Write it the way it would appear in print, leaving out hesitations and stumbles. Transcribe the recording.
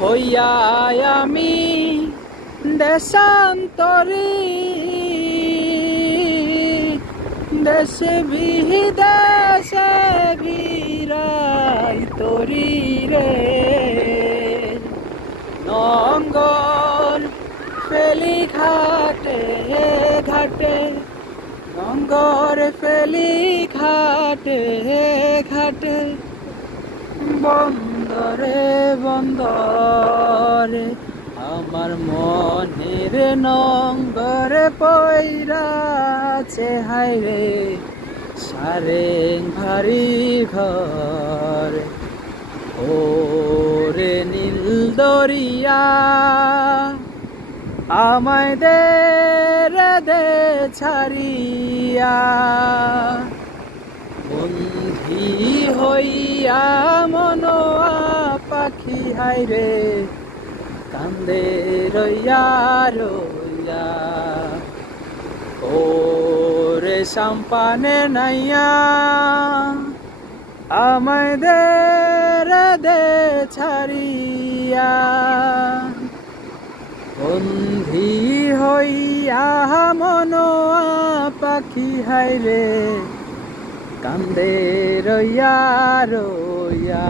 হইয়া আমি দেশান্তরী, দেশে বিদেশে ভিড়াই তরি রে। নঙ্গর ফেলি ঘাটে ঘাটে, নঙ্গর ফেলি ঘাটে ঘাটে, বন্দরে বন্দরে আমার মনের নঙ্গরে পইরাছে হায়রে সারেং ভারী ঘর। ওরে নীল দরিয়া আমায় দে রে দে ছাড়িয়া, বন্ধি হইয়া মনোয়া পাখি হায়রে কান্দে রইয়া রইয়া। ওরে সাম্পানে নাইয়া আমায় দে রে দে ছাড়িয়া, বন্ধি হইয়া মনোয়া পাখি হায়রে কান্দে রইয়া রইয়া।